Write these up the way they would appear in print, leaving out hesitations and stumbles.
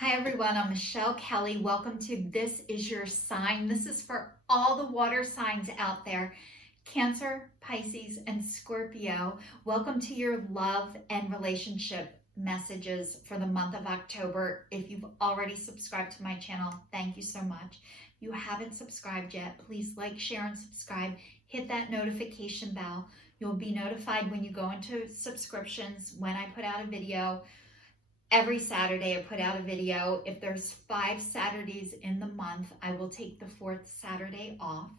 Hi everyone, I'm Michelle Kelly. Welcome to This Is Your Sign. This is for all the water signs out there. Cancer, Pisces, and Scorpio. Welcome to your love and relationship messages for the month of October. If you've already subscribed to my channel, thank you so much. If you haven't subscribed yet, please like, share, and subscribe. Hit that notification bell. You'll be notified when you go into subscriptions, when I put out a video. Every Saturday I put out a video. If there's 5 Saturdays in the month, I will take the 4th Saturday off.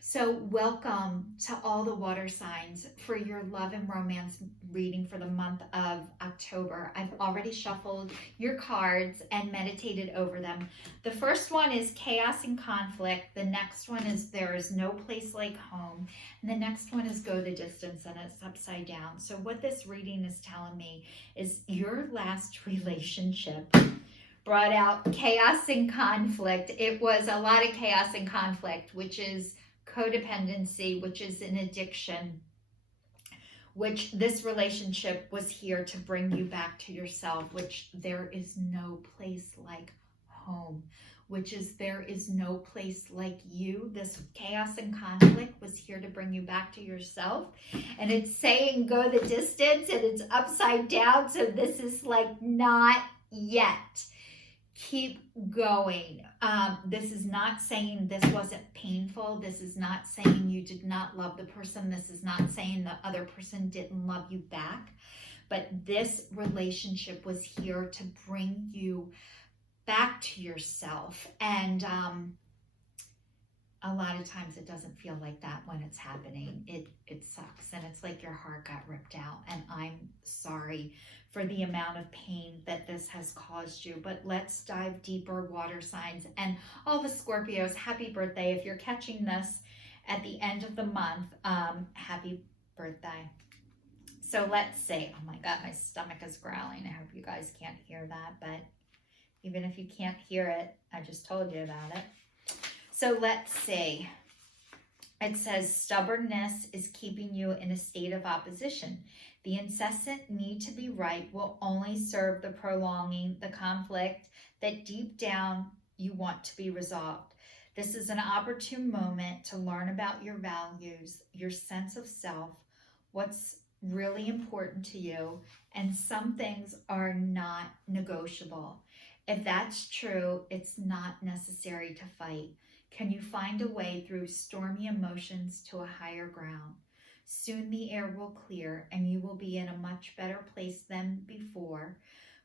So welcome to all the water signs for your love and romance reading for the month of October. I've already shuffled your cards and meditated over them. The first one is chaos and conflict. The next one is there is no place like home. And the next one is go the distance, and it's upside down. So what this reading is telling me is your last relationship brought out chaos and conflict. It was a lot of chaos and conflict, which is codependency, which is an addiction, which this relationship was here to bring you back to yourself, which there is no place like home, which is there is no place like you. This chaos and conflict was here to bring you back to yourself. And it's saying go the distance, and it's upside down. So this is like not yet. Keep going. This is not saying this wasn't painful. This is not saying you did not love the person. This is not saying the other person didn't love you back. But this relationship was here to bring you back to yourself. And a lot of times it doesn't feel like that when it's happening. It sucks, and it's like your heart got ripped out, and I'm sorry for the amount of pain that this has caused you. But let's dive deeper, water signs, and all the Scorpios, happy birthday. If you're catching this at the end of the month, happy birthday. So let's see. Oh my God, my stomach is growling. I hope you guys can't hear that, but even if you can't hear it, I just told you about it. So let's see. It says stubbornness is keeping you in a state of opposition. The incessant need to be right will only serve the prolonging the conflict that deep down you want to be resolved. This is an opportune moment to learn about your values, your sense of self, what's really important to you, and some things are not negotiable. If that's true, it's not necessary to fight. Can you find a way through stormy emotions to a higher ground? Soon the air will clear, and you will be in a much better place than before,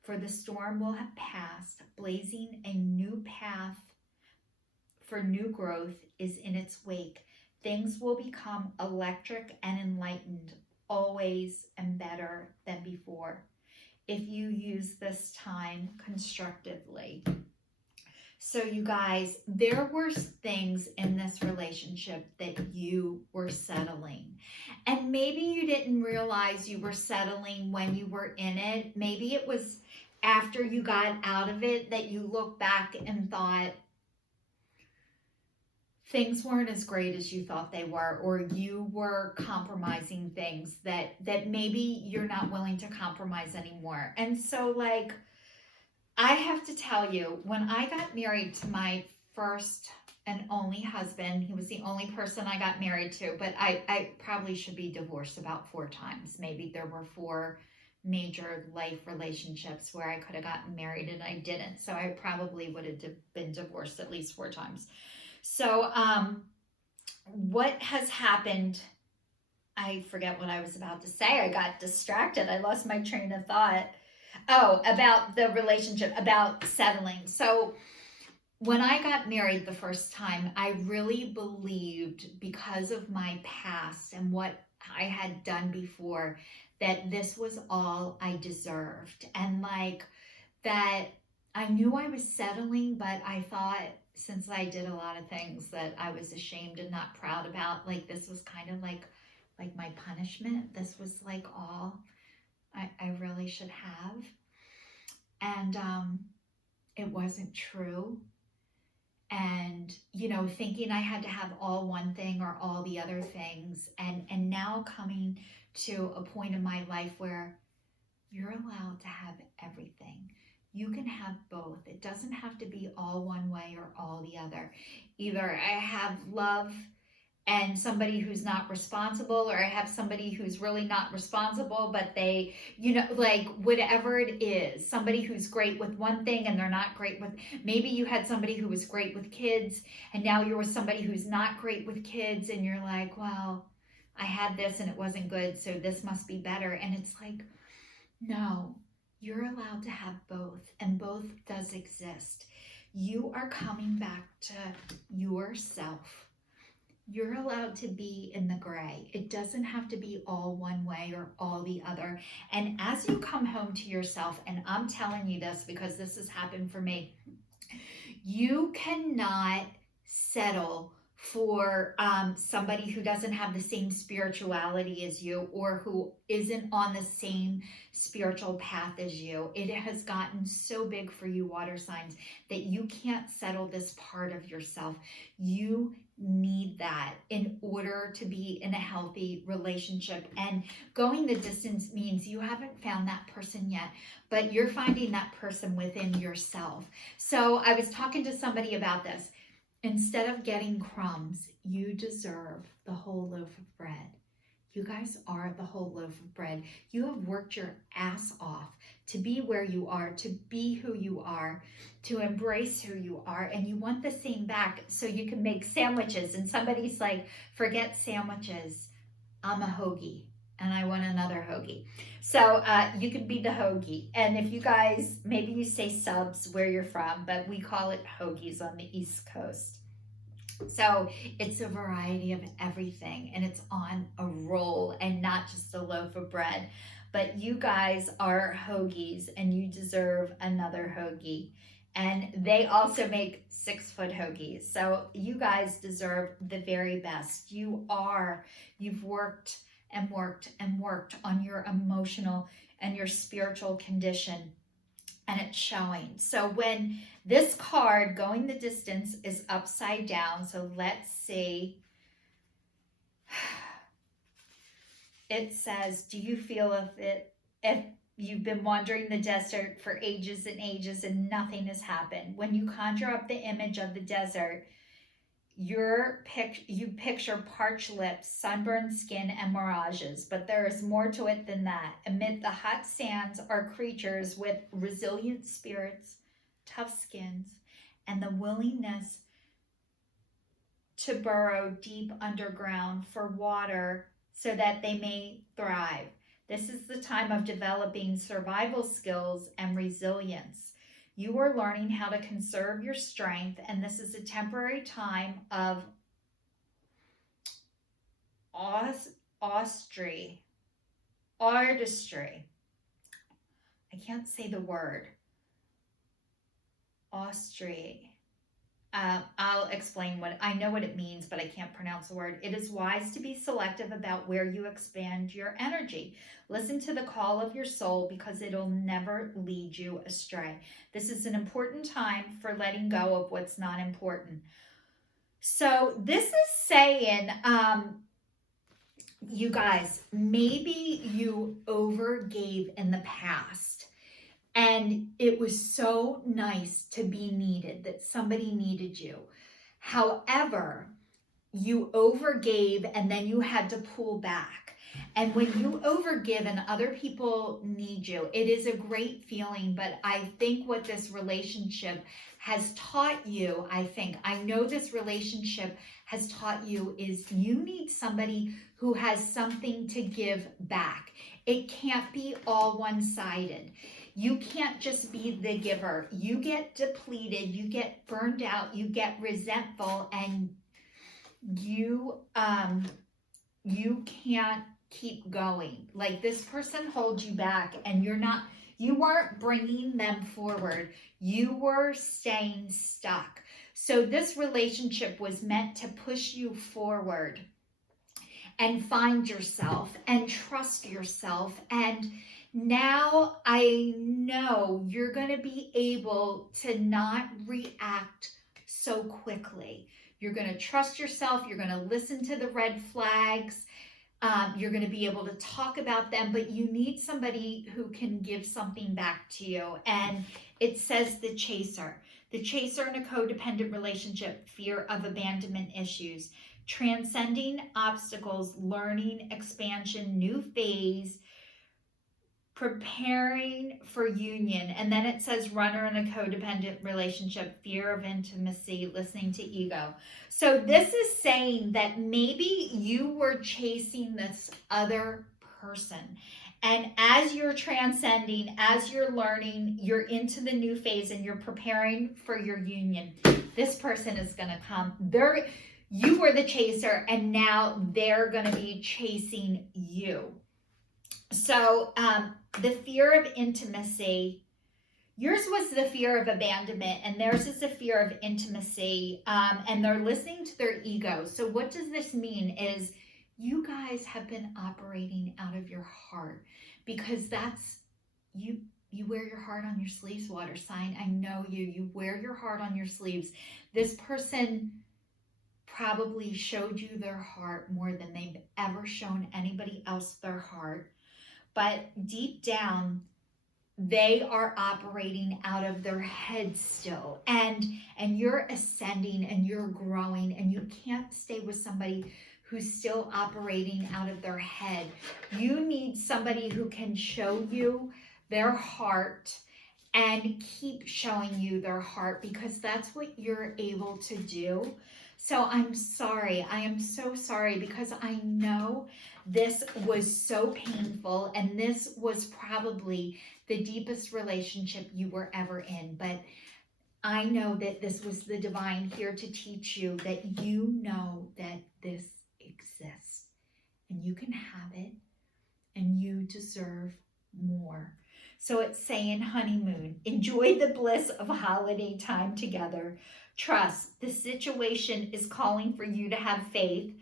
for the storm will have passed. Blazing a new path for new growth is in its wake. Things will become electric and enlightened, always and better than before, if you use this time constructively. So you guys, there were things in this relationship that you were settling. And maybe you didn't realize you were settling when you were in it. Maybe it was after you got out of it that you look back and thought things weren't as great as you thought they were, or you were compromising things that maybe you're not willing to compromise anymore. And so like, I have to tell you, when I got married to my first and only husband, he was the only person I got married to, but I probably should be divorced about 4 times. Maybe there were 4 major life relationships where I could have gotten married and I didn't. So I probably would have been divorced at least 4 times. So what has happened, I forget what I was about to say. I got distracted. I lost my train of thought. Oh, about the relationship, about settling. So when I got married the first time, I really believed, because of my past and what I had done before, that this was all I deserved. And like that, I knew I was settling, but I thought, since I did a lot of things that I was ashamed and not proud about, like this was kind of like my punishment. This was like all I really should have. And it wasn't true. And, you know, thinking I had to have all one thing or all the other things. And now coming to a point in my life where you're allowed to have everything. You can have both. It doesn't have to be all one way or all the other. Either I have love and somebody who's not responsible, or I have somebody who's really not responsible, but they, like whatever it is, somebody who's great with one thing and they're not great with, maybe you had somebody who was great with kids and now you're with somebody who's not great with kids and you're like, well, I had this and it wasn't good, so this must be better. And it's like, no, you're allowed to have both, and both does exist. You are coming back to yourself. You're allowed to be in the gray. It doesn't have to be all one way or all the other. And as you come home to yourself, and I'm telling you this because this has happened for me, you cannot settle for somebody who doesn't have the same spirituality as you, or who isn't on the same spiritual path as you. It has gotten so big for you water signs that you can't settle this part of yourself. You need that in order to be in a healthy relationship. And going the distance means you haven't found that person yet, but you're finding that person within yourself. So I was talking to somebody about this. Instead of getting crumbs, you deserve the whole loaf of bread. You guys are the whole loaf of bread. You have worked your ass off to be where you are, to be who you are, to embrace who you are, and you want the same back so you can make sandwiches. And somebody's like, forget sandwiches. I'm a hoagie and I want another hoagie. So you could be the hoagie. And if you guys, maybe you say subs where you're from, but we call it hoagies on the East Coast. So it's a variety of everything, and it's on a roll and not just a loaf of bread. But you guys are hoagies and you deserve another hoagie. And they also make 6-foot hoagies. So you guys deserve the very best. You've worked and worked and worked on your emotional and your spiritual condition, and it's showing. So when this card, going the distance, is upside down, so let's see. It says, do you feel if you've been wandering the desert for ages and ages and nothing has happened? When you conjure up the image of the desert, you picture parched lips, sunburned skin, and mirages, but there is more to it than that. Amid the hot sands are creatures with resilient spirits, tough skins, and the willingness to burrow deep underground for water so that they may thrive. This is the time of developing survival skills and resilience. You are learning how to conserve your strength, and this is a temporary time of artistry. I can't say the word. Artistry. I'll explain what I know what it means, but I can't pronounce the word. It is wise to be selective about where you expand your energy. Listen to the call of your soul because it'll never lead you astray. This is an important time for letting go of what's not important. So this is saying, you guys, maybe you overgave in the past. And it was so nice to be needed, that somebody needed you. However, you overgave and then you had to pull back. And when you overgive and other people need you, it is a great feeling. But I think what this relationship has taught you, I know this relationship has taught you, is you need somebody who has something to give back. It can't be all one-sided. You can't just be the giver. You get depleted, you get burned out, you get resentful, and you can't keep going. Like, this person holds you back, and you weren't bringing them forward. You were staying stuck. So this relationship was meant to push you forward and find yourself and trust yourself. And now I know you're going to be able to not react so quickly. You're going to trust yourself. You're going to listen to the red flags. You're going to be able to talk about them, but you need somebody who can give something back to you. And it says the chaser. The chaser in a codependent relationship, fear of abandonment issues, transcending obstacles, learning, expansion, new phase, preparing for union. And then it says runner in a codependent relationship, fear of intimacy, listening to ego. So this is saying that maybe you were chasing this other person. And as you're transcending, as you're learning, you're into the new phase and you're preparing for your union. This person is going to come. You were the chaser, and now they're going to be chasing you. So the fear of intimacy, yours was the fear of abandonment, and theirs is the fear of intimacy, and they're listening to their ego. So what does this mean is you guys have been operating out of your heart, because that's you. You wear your heart on your sleeves, water sign. I know you wear your heart on your sleeves. This person probably showed you their heart more than they've ever shown anybody else their heart. But deep down, they are operating out of their head still. And you're ascending and you're growing, and you can't stay with somebody who's still operating out of their head. You need somebody who can show you their heart and keep showing you their heart, because that's what you're able to do. So I'm sorry. I am so sorry, because I know this was so painful, and this was probably the deepest relationship you were ever in. But I know that this was the divine here to teach you that you know that this exists and you can have it, and you deserve more. So it's saying honeymoon, enjoy the bliss of holiday time together. Trust, the situation is calling for you to have faith,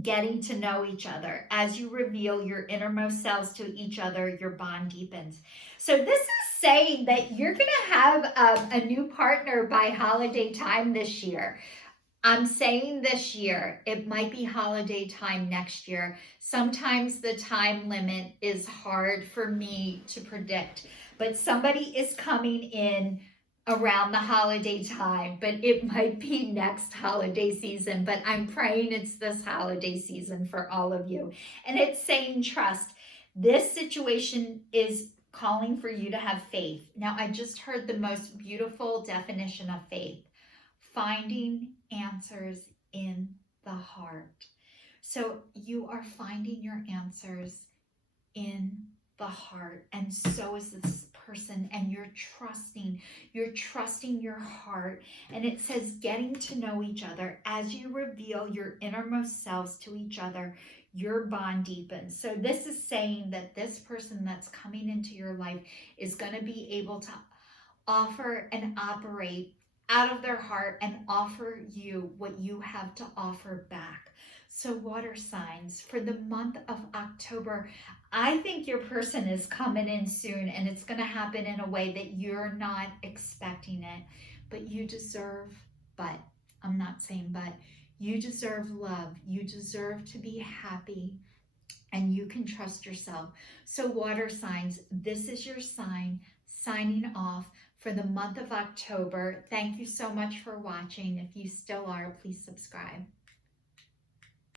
getting to know each other. As you reveal your innermost selves to each other, your bond deepens. So this is saying that you're going to have a new partner by holiday time this year. I'm saying this year. It might be holiday time next year. Sometimes the time limit is hard for me to predict, but somebody is coming in around the holiday time, but it might be next holiday season. But I'm praying it's this holiday season for all of you. And it's saying trust. This situation is calling for you to have faith. Now, I just heard the most beautiful definition of faith: finding answers in the heart. So you are finding your answers in the heart, and so is this person, and you're trusting your heart. And it says getting to know each other. As you reveal your innermost selves to each other, your bond deepens. So this is saying that this person that's coming into your life is going to be able to offer and operate out of their heart and offer you what you have to offer back. So water signs, for the month of October, I think your person is coming in soon, and it's going to happen in a way that you're not expecting it. But you deserve, but I'm not saying but, you deserve love. You deserve to be happy, and you can trust yourself. So water signs, this is your sign, signing off for the month of October. Thank you so much for watching. If you still are, please subscribe.